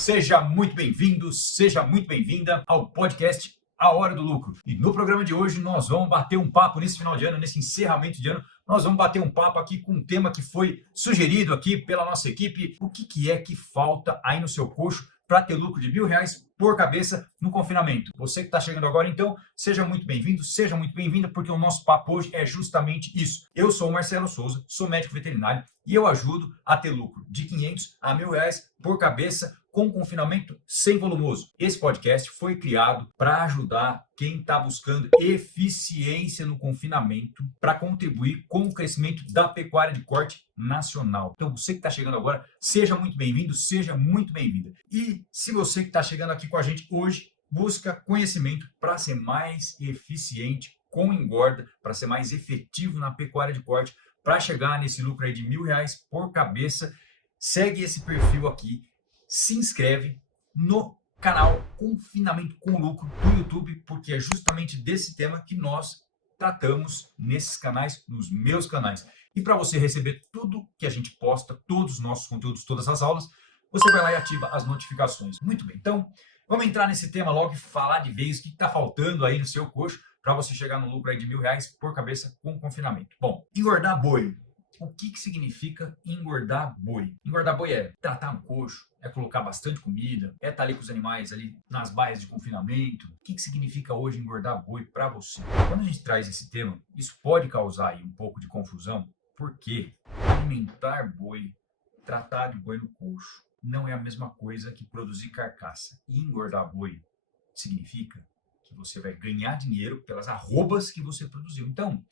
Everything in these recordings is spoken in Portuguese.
Seja muito bem-vindo, seja muito bem-vinda ao podcast A Hora do Lucro. E no programa de hoje nós vamos bater um papo nesse final de ano, nesse encerramento de ano, nós vamos bater um papo aqui com um tema que foi sugerido aqui pela nossa equipe. O que é que falta aí no seu coxo para ter lucro de R$1.000 por cabeça no confinamento? Você que está chegando agora, então, seja muito bem-vindo, seja muito bem-vinda, porque o nosso papo hoje é justamente isso. Eu sou o Marcelo Souza, sou médico veterinário e eu ajudo a ter lucro de R$500 a R$1.000 por cabeça com confinamento sem volumoso. Esse podcast foi criado para ajudar quem está buscando eficiência no confinamento para contribuir com o crescimento da pecuária de corte nacional. Então, você que está chegando agora, seja muito bem-vindo, seja muito bem-vinda. E se você que está chegando aqui com a gente hoje, busca conhecimento para ser mais eficiente com engorda, para ser mais efetivo na pecuária de corte, para chegar nesse lucro aí de R$1.000 por cabeça, segue esse perfil aqui, se inscreve no canal Confinamento com Lucro do YouTube, porque é justamente desse tema que nós tratamos nesses canais, nos meus canais. E para você receber tudo que a gente posta, todos os nossos conteúdos, todas as aulas, você vai lá e ativa as notificações. Muito bem, então vamos entrar nesse tema logo e falar de vez o que está faltando aí no seu coxo para você chegar no lucro aí de R$1.000 por cabeça com confinamento. Bom, engordar boi. O que significa engordar boi? Engordar boi é tratar um coxo, é colocar bastante comida, é estar ali com os animais ali nas baias de confinamento. O que significa hoje engordar boi para você? Quando a gente traz esse tema, isso pode causar aí um pouco de confusão, porque alimentar boi, tratar de boi no coxo, não é a mesma coisa que produzir carcaça. E engordar boi significa que você vai ganhar dinheiro pelas arrobas que você produziu. Então,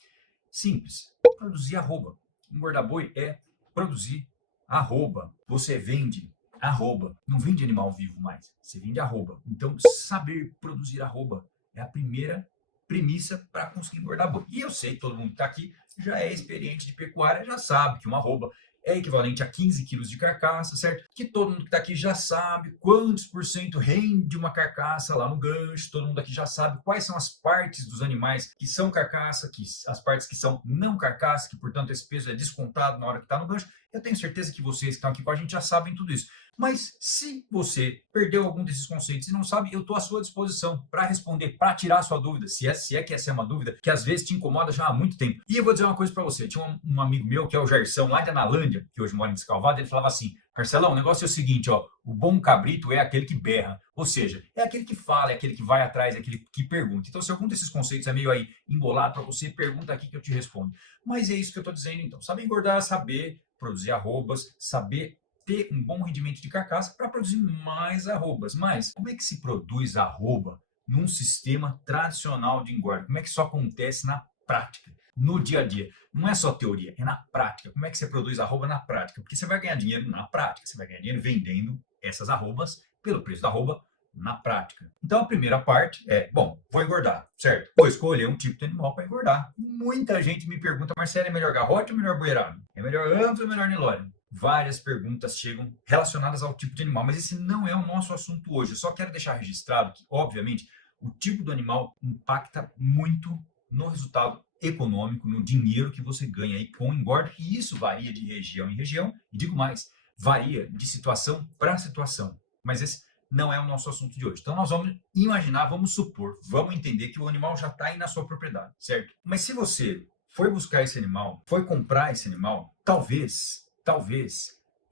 simples, produzir arroba. Engordar boi é produzir arroba. Você vende arroba. Não vende animal vivo mais. Você vende arroba. Então, saber produzir arroba é a primeira premissa para conseguir engordar boi. E eu sei que todo mundo que está aqui já é experiente de pecuária, já sabe que uma arroba é equivalente a 15 quilos de carcaça, certo? Que todo mundo que está aqui já sabe quantos por cento rende uma carcaça lá no gancho, todo mundo aqui já sabe quais são as partes dos animais que são carcaça, as partes que são não carcaça, que portanto esse peso é descontado na hora que está no gancho. Eu tenho certeza que vocês que estão aqui com a gente já sabem tudo isso. Mas se você perdeu algum desses conceitos e não sabe, eu estou à sua disposição para responder, para tirar a sua dúvida, se é que essa é uma dúvida que às vezes te incomoda já há muito tempo. E eu vou dizer uma coisa para você, tinha um amigo meu que é o Gersão, lá de Analândia, que hoje mora em Descalvado, ele falava assim: Marcelão, o negócio é o seguinte, ó, o bom cabrito é aquele que berra, ou seja, é aquele que fala, é aquele que vai atrás, é aquele que pergunta. Então, se algum desses conceitos é meio aí embolado para você, pergunta aqui que eu te respondo. Mas é isso que eu estou dizendo, então. Saber engordar, saber produzir arrobas, saber ter um bom rendimento de carcaça para produzir mais arrobas. Mas como é que se produz arroba num sistema tradicional de engorda? Como é que isso acontece na prática, no dia a dia? Não é só teoria, é na prática. Como é que você produz arroba na prática? Porque você vai ganhar dinheiro na prática, você vai ganhar dinheiro vendendo essas arrobas pelo preço da arroba na prática. Então a primeira parte é, bom, vou engordar, certo? Vou escolher um tipo de animal para engordar. Muita gente me pergunta: Marcelo, é melhor garrote ou melhor boiarado? É melhor Angus ou melhor Nelore? Várias perguntas chegam relacionadas ao tipo de animal, mas esse não é o nosso assunto hoje. Eu só quero deixar registrado que, obviamente, o tipo do animal impacta muito no resultado econômico, no dinheiro que você ganha aí com engorda, e isso varia de região em região, e digo mais, varia de situação para situação. Mas esse não é o nosso assunto de hoje. Então nós vamos imaginar, vamos supor, vamos entender que o animal já está aí na sua propriedade, certo? Mas se você foi buscar esse animal, foi comprar esse animal, talvez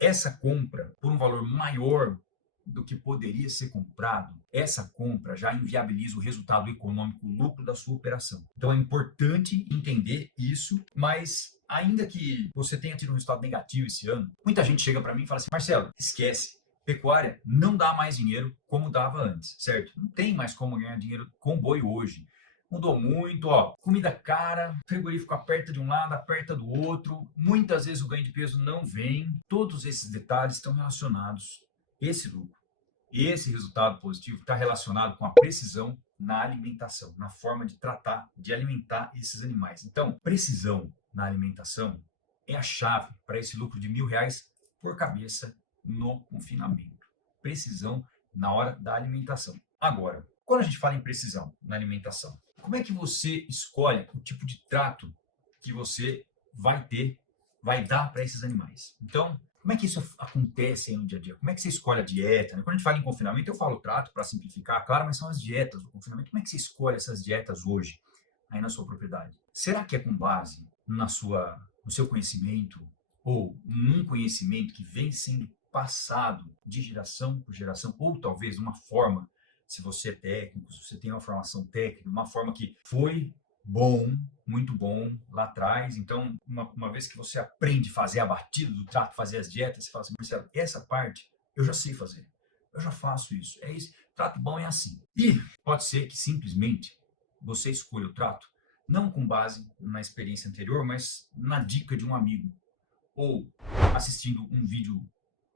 essa compra por um valor maior do que poderia ser comprado, essa compra já inviabiliza o resultado econômico, o lucro da sua operação. Então é importante entender isso, mas ainda que você tenha tido um resultado negativo esse ano, muita gente chega para mim e fala assim: Marcelo, esquece, pecuária não dá mais dinheiro como dava antes, certo? Não tem mais como ganhar dinheiro com boi hoje. Mudou muito, ó, comida cara, frigorífico aperta de um lado, aperta do outro, muitas vezes o ganho de peso não vem. Todos esses detalhes estão relacionados. Esse lucro, esse resultado positivo está relacionado com a precisão na alimentação, na forma de tratar, de alimentar esses animais. Então, precisão na alimentação é a chave para esse lucro de R$1.000 por cabeça no confinamento. Precisão na hora da alimentação. Agora, quando a gente fala em precisão na alimentação, como é que você escolhe o tipo de trato que você vai dar para esses animais? Então, Como é que isso acontece aí no dia a dia? Como é que você escolhe a dieta, né? Quando a gente fala em confinamento, eu falo trato para simplificar, claro, mas são as dietas do confinamento. Como é que você escolhe essas dietas hoje aí na sua propriedade? Será que é com base no seu conhecimento ou num conhecimento que vem sendo passado de geração por geração, ou talvez uma forma, se você é técnico, se você tem uma formação técnica, uma forma que foi bom, muito bom lá atrás. Então, uma vez que você aprende a fazer a batida do trato, fazer as dietas, você fala assim, Marcelo, essa parte eu já sei fazer, eu já faço isso, é isso, trato bom é assim. E pode ser que simplesmente você escolha o trato não com base na experiência anterior, mas na dica de um amigo, ou assistindo um vídeo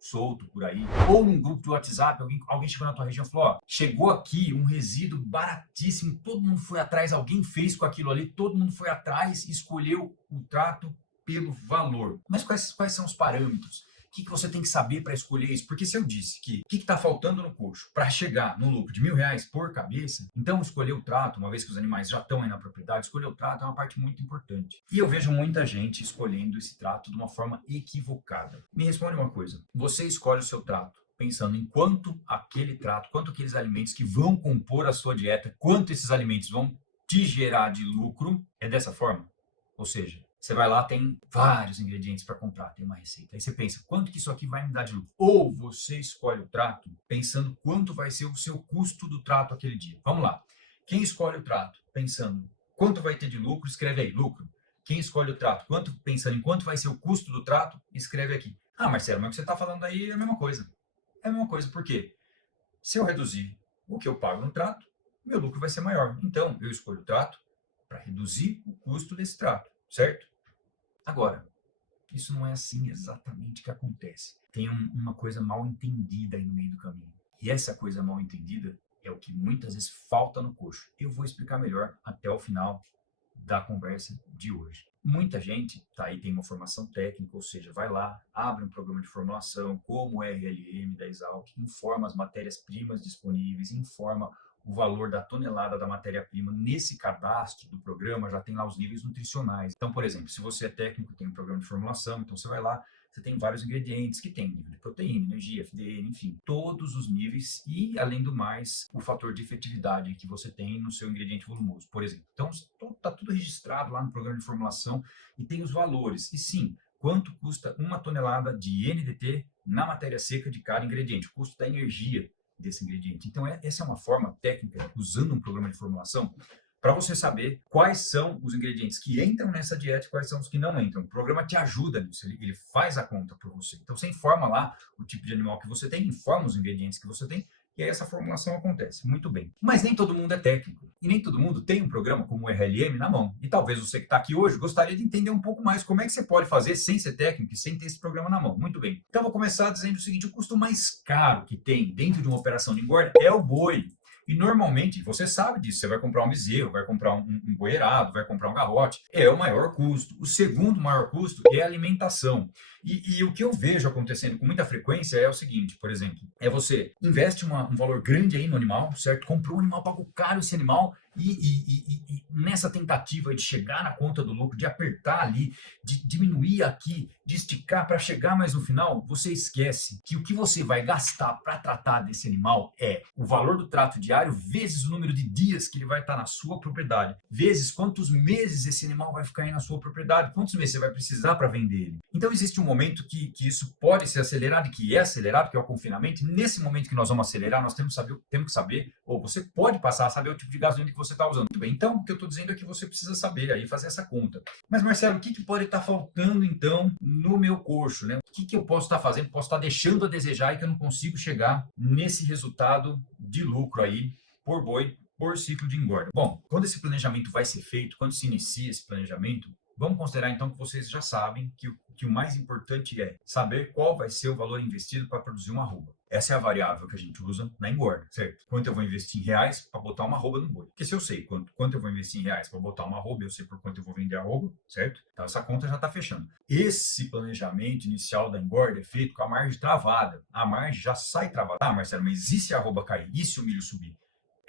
solto por aí, ou num grupo de WhatsApp, alguém chegou na tua região e falou, ó, chegou aqui um resíduo baratíssimo, todo mundo foi atrás, alguém fez com aquilo ali, todo mundo foi atrás e escolheu o trato pelo valor. Mas quais são os parâmetros? O que você tem que saber para escolher isso? Porque se eu disse que o que está faltando no coxo para chegar no lucro de R$ 1.000 por cabeça, então escolher o trato, uma vez que os animais já estão aí na propriedade, escolher o trato é uma parte muito importante. E eu vejo muita gente escolhendo esse trato de uma forma equivocada. Me responde uma coisa, você escolhe o seu trato pensando em quanto aquele trato, quanto aqueles alimentos que vão compor a sua dieta, quanto esses alimentos vão te gerar de lucro, é dessa forma? Ou seja, você vai lá, tem vários ingredientes para comprar, tem uma receita. Aí você pensa, quanto que isso aqui vai me dar de lucro? Ou você escolhe o trato pensando quanto vai ser o seu custo do trato aquele dia. Vamos lá. Quem escolhe o trato pensando quanto vai ter de lucro, escreve aí, lucro. Quem escolhe o trato pensando em quanto vai ser o custo do trato, escreve aqui. Ah, Marcelo, mas o que você está falando aí é a mesma coisa. É a mesma coisa, por quê? Se eu reduzir o que eu pago no trato, meu lucro vai ser maior. Então, eu escolho o trato para reduzir o custo desse trato, certo? Agora, isso não é assim exatamente que acontece. Tem uma coisa mal entendida aí no meio do caminho. E essa coisa mal entendida é o que muitas vezes falta no coxo. Eu vou explicar melhor até o final da conversa de hoje. Muita gente tá aí, tem uma formação técnica, ou seja, vai lá, abre um programa de formulação, como o RLM da Exalc, informa as matérias-primas disponíveis, informa o valor da tonelada da matéria-prima. Nesse cadastro do programa já tem lá os níveis nutricionais. Então, por exemplo, se você é técnico, tem um programa de formulação, então você vai lá, você tem vários ingredientes que tem nível de proteína, energia, FDN, enfim, todos os níveis e, além do mais, o fator de efetividade que você tem no seu ingrediente volumoso, por exemplo. Então, está tudo registrado lá no programa de formulação e tem os valores. E sim, quanto custa uma tonelada de NDT na matéria seca de cada ingrediente, o custo da energia desse ingrediente. Então, essa é uma forma técnica, usando um programa de formulação, para você saber quais são os ingredientes que entram nessa dieta e quais são os que não entram. O programa te ajuda nisso, ele faz a conta por você. Então, você informa lá o tipo de animal que você tem, informa os ingredientes que você tem, e aí essa formulação acontece. Muito bem. Mas nem todo mundo é técnico. E nem todo mundo tem um programa como o RLM na mão. E talvez você que está aqui hoje gostaria de entender um pouco mais como é que você pode fazer sem ser técnico e sem ter esse programa na mão. Muito bem. Então, vou começar dizendo o seguinte, o custo mais caro que tem dentro de uma operação de engorda é o boi. E normalmente, você sabe disso, você vai comprar um bezerro, vai comprar um boeirado, vai comprar um garrote, é o maior custo. O segundo maior custo é a alimentação. E o que eu vejo acontecendo com muita frequência é o seguinte, por exemplo, é você investe um valor grande aí no animal, certo? Comprou um animal, pagou caro esse animal e nessa tentativa de chegar na conta do lucro, de apertar ali, de diminuir aqui, de esticar para chegar mais no final, você esquece que o que você vai gastar para tratar desse animal é o valor do trato diário vezes o número de dias que ele vai estar na sua propriedade, vezes quantos meses esse animal vai ficar aí na sua propriedade, quantos meses você vai precisar para vender ele. Então existe um momento que isso pode ser acelerado e que é acelerado, que é o confinamento. Nesse momento que nós vamos acelerar, nós temos que saber, ou você pode passar a saber o tipo de gasolina que você está usando. Muito bem, então o que eu estou dizendo é que você precisa saber aí, fazer essa conta. Mas Marcelo, o que pode estar faltando então no meu coxo, né? O que eu posso estar fazendo, posso estar deixando a desejar e que eu não consigo chegar nesse resultado de lucro aí por boi, por ciclo de engorda? Bom, quando esse planejamento vai ser feito, quando se inicia esse planejamento, vamos considerar então que vocês já sabem que o mais importante é saber qual vai ser o valor investido para produzir uma arroba. Essa é a variável que a gente usa na engorda, certo? Quanto eu vou investir em reais para botar uma arroba no boi. Porque se eu sei quanto eu vou investir em reais para botar uma arroba, eu sei por quanto eu vou vender a arroba, certo? Então essa conta já está fechando. Esse planejamento inicial da engorda é feito com a margem travada. A margem já sai travada. Ah, Marcelo, mas e se a arroba cair? E se o milho subir?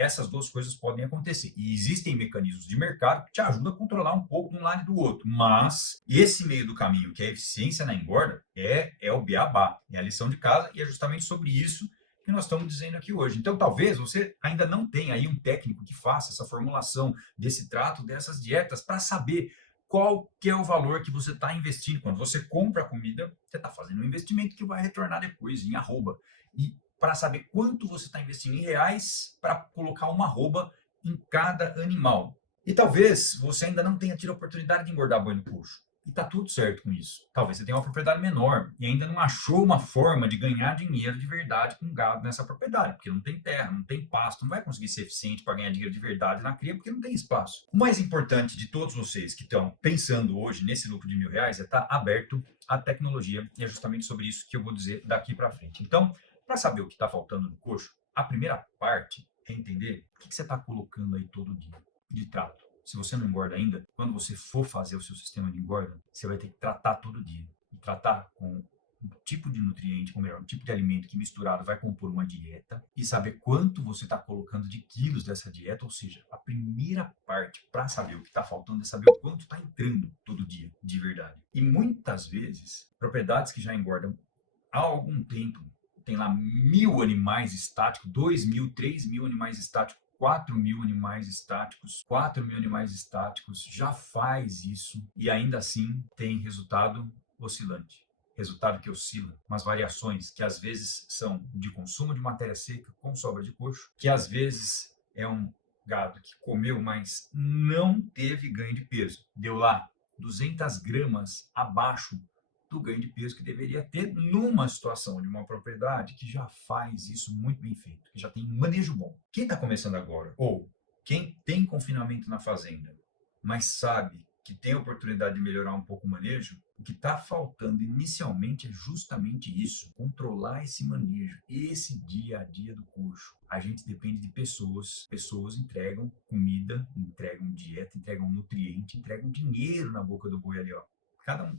essas duas coisas podem acontecer. E existem mecanismos de mercado que te ajudam a controlar um pouco de um lado e do outro. Mas esse meio do caminho, que é a eficiência na engorda, é o beabá, é a lição de casa, e é justamente sobre isso que nós estamos dizendo aqui hoje. Então, talvez você ainda não tenha aí um técnico que faça essa formulação desse trato, dessas dietas, para saber qual que é o valor que você está investindo. Quando você compra a comida, você está fazendo um investimento que vai retornar depois em arroba. E para saber quanto você está investindo em reais para colocar uma arroba em cada animal. E talvez você ainda não tenha tido a oportunidade de engordar boi no coxo. E está tudo certo com isso. Talvez você tenha uma propriedade menor e ainda não achou uma forma de ganhar dinheiro de verdade com gado nessa propriedade, porque não tem terra, não tem pasto, não vai conseguir ser eficiente para ganhar dinheiro de verdade na cria, porque não tem espaço. O mais importante de todos vocês que estão pensando hoje nesse lucro de R$ 1.000 é estar aberto à tecnologia, e é justamente sobre isso que eu vou dizer daqui para frente. Então, para saber o que está faltando no coxo, a primeira parte é entender o que você está colocando aí todo dia de trato. Se você não engorda ainda, quando você for fazer o seu sistema de engorda, você vai ter que tratar todo dia. E tratar com um tipo de nutriente, ou melhor, um tipo de alimento que misturado vai compor uma dieta e saber quanto você está colocando de quilos dessa dieta. Ou seja, a primeira parte para saber o que está faltando é saber o quanto está entrando todo dia, de verdade. E muitas vezes, propriedades que já engordam há algum tempo, tem lá 1.000 animais estáticos, 2.000, 3.000 animais estáticos, 4.000 animais estáticos, 4.000 animais estáticos, já faz isso e ainda assim tem resultado oscilante. Resultado que oscila, umas variações que às vezes são de consumo de matéria seca com sobra de coxo, que às vezes é um gado que comeu, mas não teve ganho de peso. Deu lá 200 gramas abaixo do ganho de peso que deveria ter numa situação de uma propriedade que já faz isso muito bem feito, que já tem um manejo bom. Quem está começando agora, ou quem tem confinamento na fazenda, mas sabe que tem a oportunidade de melhorar um pouco o manejo, o que está faltando inicialmente é justamente isso, controlar esse manejo, esse dia a dia do coxo. A gente depende de pessoas, pessoas entregam comida, entregam dieta, entregam nutriente, entregam dinheiro na boca do boi ali, ó.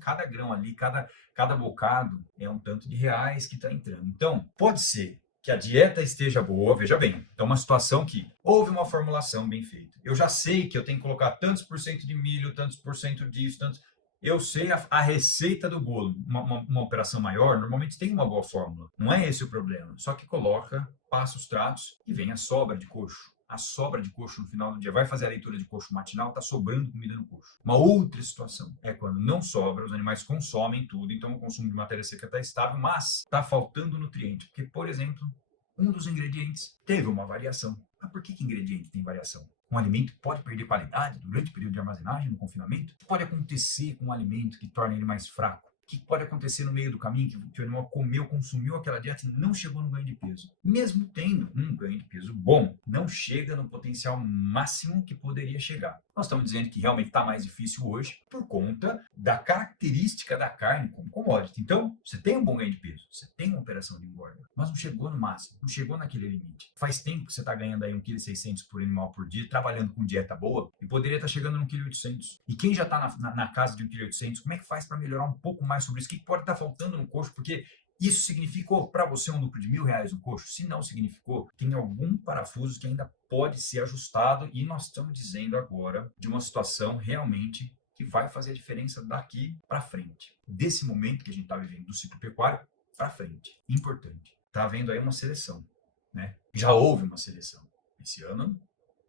Cada grão ali, cada bocado é um tanto de reais que está entrando. Então, pode ser que a dieta esteja boa, veja bem, é uma situação que houve uma formulação bem feita. Eu já sei que eu tenho que colocar tantos por cento de milho, tantos por cento disso, tantos... Eu sei a receita do bolo. Uma operação maior, normalmente tem uma boa fórmula. Não é esse o problema. Só que coloca, passa os tratos e vem a sobra de coxo. A sobra de coxo no final do dia, vai fazer a leitura de coxo matinal, está sobrando comida no coxo. Uma outra situação é quando não sobra, os animais consomem tudo, então o consumo de matéria seca está estável, mas está faltando nutriente. Porque, por exemplo, um dos ingredientes teve uma variação. Mas por que ingrediente tem variação? Um alimento pode perder qualidade durante o período de armazenagem, no confinamento? O que pode acontecer com um alimento que torna ele mais fraco? O que pode acontecer no meio do caminho que o animal comeu, consumiu aquela dieta e não chegou no ganho de peso? Mesmo tendo um ganho de peso bom, não chega no potencial máximo que poderia chegar. Nós estamos dizendo que realmente está mais difícil hoje por conta da característica da carne como commodity. Então, você tem um bom ganho de peso, você tem uma operação de engorda, mas não chegou no máximo, não chegou naquele limite. Faz tempo que você está ganhando aí 1,6 kg por animal por dia, trabalhando com dieta boa, e poderia estar chegando no 1,8 kg. E quem já está na casa de 1,8 kg, como é que faz para melhorar um pouco mais sobre isso? O que pode estar faltando no coxo? Porque isso significou para você um lucro de R$ 1.000 no coxo? Se não significou, tem algum parafuso que ainda pode ser ajustado, e nós estamos dizendo agora de uma situação realmente que vai fazer a diferença daqui para frente. Desse momento que a gente está vivendo do ciclo pecuário para frente. Importante. Está havendo aí uma seleção, né? Já houve uma seleção. Esse ano,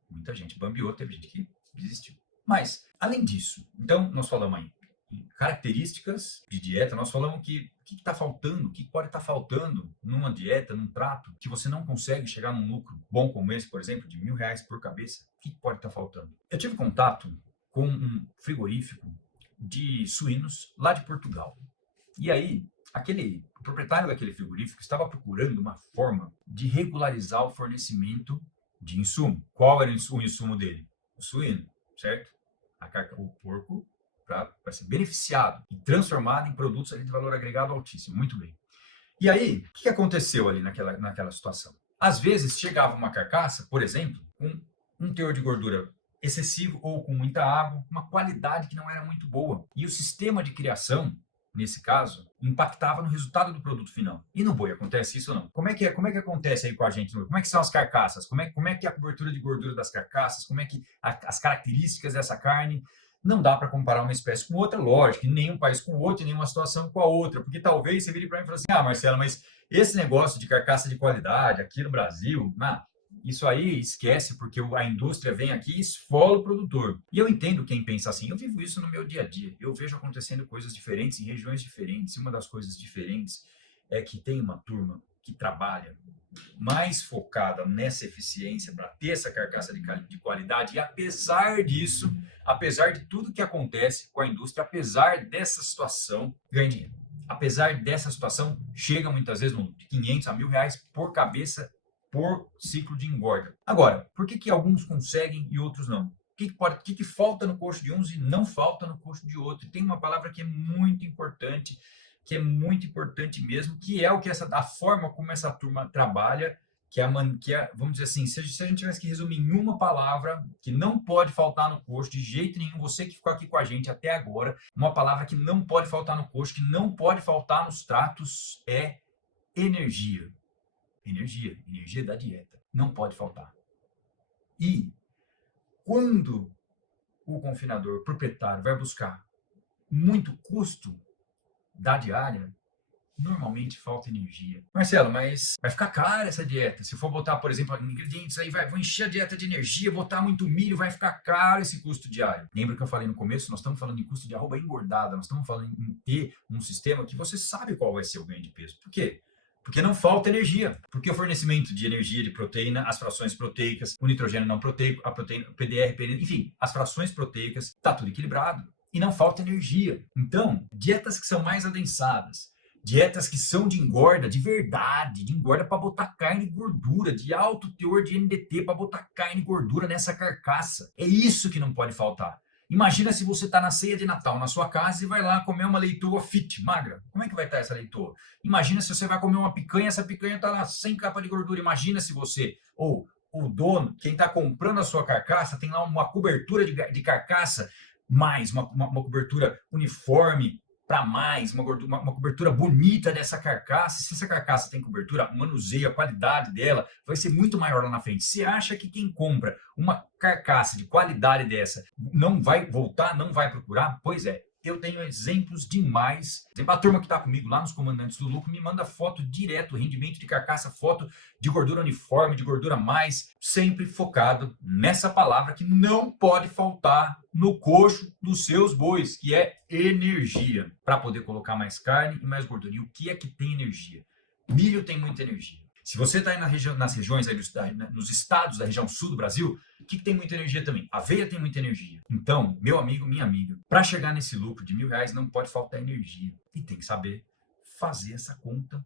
muita gente bambeou, teve gente que desistiu. Mas, além disso, então nós falamos aí características de dieta, nós falamos que o que está faltando, o que pode estar faltando numa dieta, num prato, que você não consegue chegar num lucro bom como esse, por exemplo, de R$ 1.000 por cabeça. O que pode estar faltando? Eu tive contato com um frigorífico de suínos lá de Portugal. E aí, o proprietário daquele frigorífico estava procurando uma forma de regularizar o fornecimento de insumo. Qual era o insumo dele? O suíno, certo? O porco para ser beneficiado e transformado em produtos ali de valor agregado altíssimo. Muito bem. E aí, o que aconteceu ali naquela situação? Às vezes chegava uma carcaça, por exemplo, com um teor de gordura excessivo ou com muita água, uma qualidade que não era muito boa. E o sistema de criação nesse caso, impactava no resultado do produto final. E no boi acontece isso ou não? Como é que acontece aí com a gente? Como é que são as carcaças? Como é que é a cobertura de gordura das carcaças? Como é que as características dessa carne? Não dá para comparar uma espécie com outra, lógico, nem um país com o outro, e nem uma situação com a outra, porque talvez você vire para mim e fale assim: ah, Marcelo, mas esse negócio de carcaça de qualidade aqui no Brasil, isso aí esquece, porque a indústria vem aqui e esfola o produtor. E eu entendo quem pensa assim. Eu vivo isso no meu dia a dia. Eu vejo acontecendo coisas diferentes em regiões diferentes. E uma das coisas diferentes é que tem uma turma que trabalha mais focada nessa eficiência para ter essa carcaça de qualidade. E apesar disso, apesar de tudo que acontece com a indústria, apesar dessa situação, ganha dinheiro. Apesar dessa situação, chega muitas vezes de 500 a 1.000 reais por cabeça por ciclo de engorda. Agora, por que alguns conseguem e outros não? O que falta no coxo de uns e não falta no coxo de outro? E tem uma palavra que é muito importante mesmo, que é o que a forma como essa turma trabalha, vamos dizer assim, se a gente tivesse que resumir em uma palavra que não pode faltar no coxo de jeito nenhum, você que ficou aqui com a gente até agora, uma palavra que não pode faltar no coxo, que não pode faltar nos tratos é energia. Energia da dieta. Não pode faltar. E quando o confinador, o proprietário, vai buscar muito custo da diária, normalmente falta energia. Marcelo, mas vai ficar cara essa dieta. Se for botar, por exemplo, ingredientes aí, vou encher a dieta de energia, botar muito milho, vai ficar caro esse custo diário. Lembra que eu falei no começo? Nós estamos falando em custo de arroba engordada, nós estamos falando em ter um sistema que você sabe qual vai ser o ganho de peso. Por quê? Porque não falta energia. Porque o fornecimento de energia de proteína, as frações proteicas, o nitrogênio não proteico, a proteína, o PDR, PNL, enfim, as frações proteicas, está tudo equilibrado. E não falta energia. Então, dietas que são mais adensadas, dietas que são de engorda, de verdade, de engorda para botar carne e gordura, de alto teor de NDT para botar carne e gordura nessa carcaça. É isso que não pode faltar. Imagina se você está na ceia de Natal na sua casa e vai lá comer uma leitoa fit, magra. Como é que vai estar essa leitoa? Imagina se você vai comer uma picanha, essa picanha está lá sem capa de gordura. Imagina se você, ou o dono, quem está comprando a sua carcaça, tem lá uma cobertura de carcaça, mais uma cobertura uniforme, para mais, uma cobertura bonita dessa carcaça. Se essa carcaça tem cobertura, manuseia, a qualidade dela vai ser muito maior lá na frente. Você acha que quem compra uma carcaça de qualidade dessa não vai voltar, não vai procurar? Pois é. Eu tenho exemplos demais. A turma que está comigo lá nos Comandantes do Lucro me manda foto direto, rendimento de carcaça, foto de gordura uniforme, de gordura mais, sempre focado nessa palavra que não pode faltar no coxo dos seus bois, que é energia, para poder colocar mais carne e mais gordura. E o que é que tem energia? Milho tem muita energia. Se você está nas regiões, aí nos estados da região sul do Brasil, o que tem muita energia também? Aveia tem muita energia. Então, meu amigo, minha amiga, para chegar nesse lucro de R$ 1.000 não pode faltar energia. E tem que saber fazer essa conta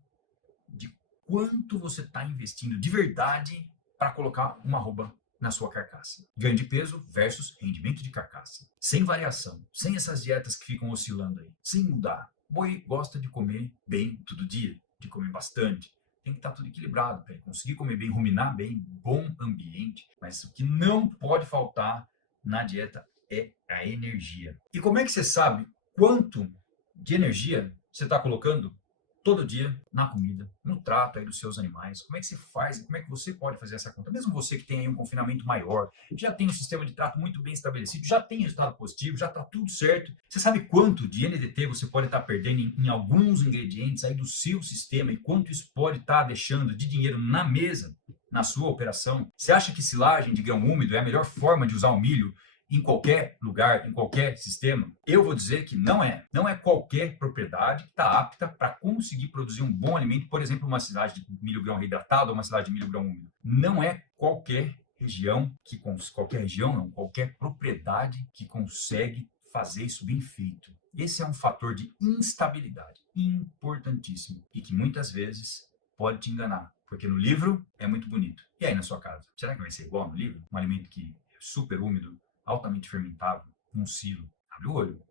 de quanto você está investindo de verdade para colocar uma arroba na sua carcaça. Ganho de peso versus rendimento de carcaça. Sem variação, sem essas dietas que ficam oscilando aí, sem mudar. Boi gosta de comer bem todo dia, de comer bastante. Tem que estar tudo equilibrado para ele conseguir comer bem, ruminar bem, bom ambiente. Mas o que não pode faltar na dieta é a energia. E como é que você sabe quanto de energia você está colocando todo dia na comida, no trato aí dos seus animais? Como é que você faz? Como é que você pode fazer essa conta? Mesmo você que tem aí um confinamento maior, já tem um sistema de trato muito bem estabelecido, já tem resultado positivo, já está tudo certo. Você sabe quanto de NDT você pode estar perdendo em alguns ingredientes aí do seu sistema e quanto isso pode estar deixando de dinheiro na mesa, na sua operação? Você acha que silagem de grão úmido é a melhor forma de usar o milho em qualquer lugar, em qualquer sistema? Eu vou dizer que não é. Não é qualquer propriedade que está apta para conseguir produzir um bom alimento, por exemplo, uma silagem de milho grão reidratado ou uma silagem de milho grão úmido. Não é qualquer qualquer propriedade que consegue fazer isso bem feito. Esse é um fator de instabilidade importantíssimo e que muitas vezes pode te enganar, porque no livro é muito bonito. E aí na sua casa? Será que vai ser igual no livro? Um alimento que é super úmido, altamente fermentável, num silo. Abre o olho.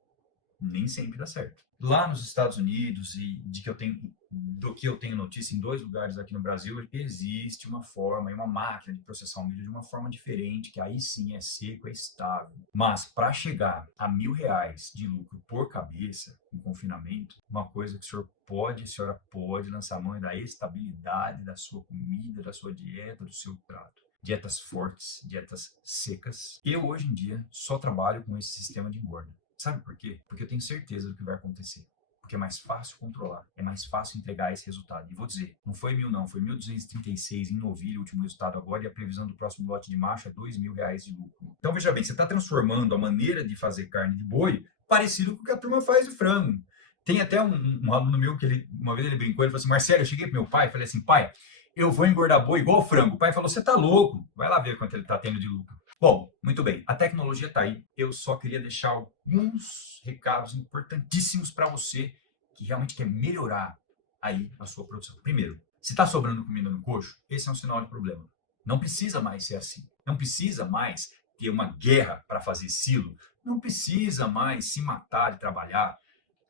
Nem sempre dá certo. Lá nos Estados Unidos, e de que eu tenho do que eu tenho notícia em 2 lugares aqui no Brasil, é que existe uma forma e uma máquina de processar o milho de uma forma diferente, que aí sim é seco, é estável. Mas para chegar a R$ 1.000 de lucro por cabeça em confinamento, uma coisa que a senhora pode lançar a mão é da estabilidade da sua comida, da sua dieta, do seu prato. Dietas fortes, dietas secas. Eu, hoje em dia, só trabalho com esse sistema de engorda. Sabe por quê? Porque eu tenho certeza do que vai acontecer. Porque é mais fácil controlar, é mais fácil entregar esse resultado. E vou dizer, não foi 1.000 não, foi 1.236 em novilho, o último resultado agora, e a previsão do próximo lote de macho é R$ 2.000 de lucro. Então veja bem, você está transformando a maneira de fazer carne de boi parecido com o que a turma faz do frango. Tem até um aluno meu que uma vez ele brincou, ele falou assim, Marcelo, eu cheguei pro meu pai e falei assim, pai, eu vou engordar boi igual frango. O pai falou, você tá louco, vai lá ver quanto ele tá tendo de lucro. Bom, muito bem, a tecnologia está aí. Eu só queria deixar alguns recados importantíssimos para você que realmente quer melhorar aí a sua produção. Primeiro, se está sobrando comida no coxo, esse é um sinal de problema. Não precisa mais ser assim. Não precisa mais ter uma guerra para fazer silo. Não precisa mais se matar de trabalhar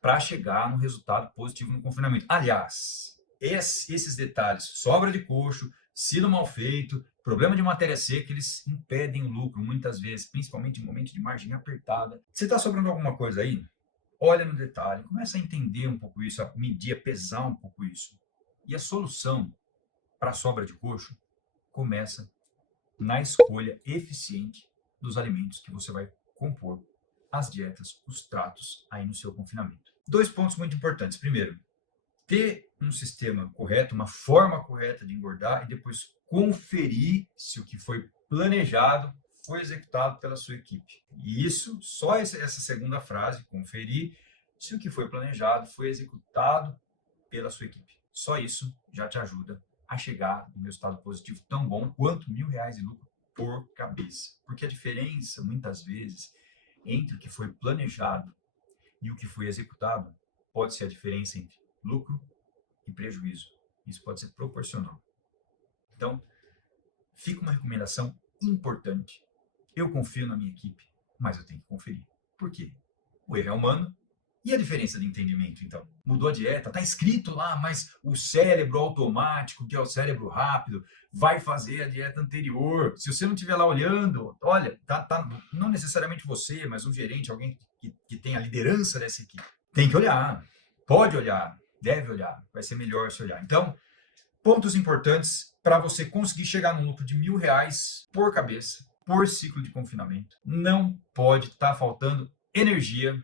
para chegar no resultado positivo no confinamento. Aliás, esses detalhes, sobra de coxo, silo mal feito, problema de matéria seca, eles impedem o lucro muitas vezes, principalmente em momentos de margem apertada. Se está sobrando alguma coisa aí, olha no detalhe, começa a entender um pouco isso, a medir, a pesar um pouco isso. E a solução para a sobra de coxo começa na escolha eficiente dos alimentos que você vai compor as dietas, os tratos aí no seu confinamento. 2 pontos muito importantes. Primeiro, ter um sistema correto, uma forma correta de engordar e depois conferir se o que foi planejado foi executado pela sua equipe. E isso, só essa segunda frase, conferir se o que foi planejado foi executado pela sua equipe. Só isso já te ajuda a chegar no resultado positivo tão bom quanto R$ 1.000 de lucro por cabeça. Porque a diferença, muitas vezes, entre o que foi planejado e o que foi executado pode ser a diferença entre lucro e prejuízo. Isso pode ser proporcional. Então, fica uma recomendação importante. Eu confio na minha equipe, mas eu tenho que conferir. Por quê? O erro é humano. E a diferença de entendimento, então? Mudou a dieta, está escrito lá, mas o cérebro automático, que é o cérebro rápido, vai fazer a dieta anterior. Se você não estiver lá olhando, olha, não necessariamente você, mas um gerente, alguém que tem a liderança dessa equipe, tem que olhar, pode olhar, deve olhar, vai ser melhor se olhar. Então, pontos importantes para você conseguir chegar no lucro de R$ 1.000 por cabeça, por ciclo de confinamento. Não pode estar faltando energia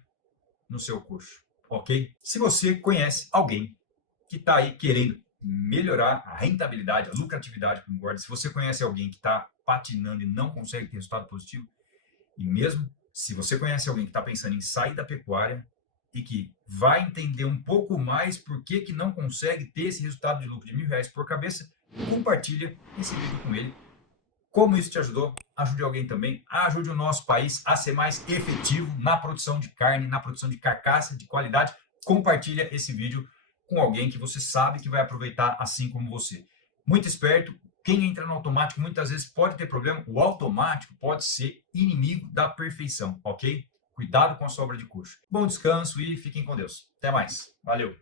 no seu coxo, ok? Se você conhece alguém que está aí querendo melhorar a rentabilidade, a lucratividade com engorda, se você conhece alguém que está patinando e não consegue ter resultado positivo, e mesmo se você conhece alguém que está pensando em sair da pecuária e que vai entender um pouco mais por que não consegue ter esse resultado de lucro de R$ 1.000 por cabeça, compartilha esse vídeo com ele. Como isso te ajudou? Ajude alguém também. Ajude o nosso país a ser mais efetivo na produção de carne, na produção de carcaça de qualidade. Compartilha esse vídeo com alguém que você sabe que vai aproveitar assim como você. Muito esperto. Quem entra no automático muitas vezes pode ter problema. O automático pode ser inimigo da perfeição, ok? Cuidado com a sobra de coxo. Bom descanso e fiquem com Deus. Até mais. Valeu.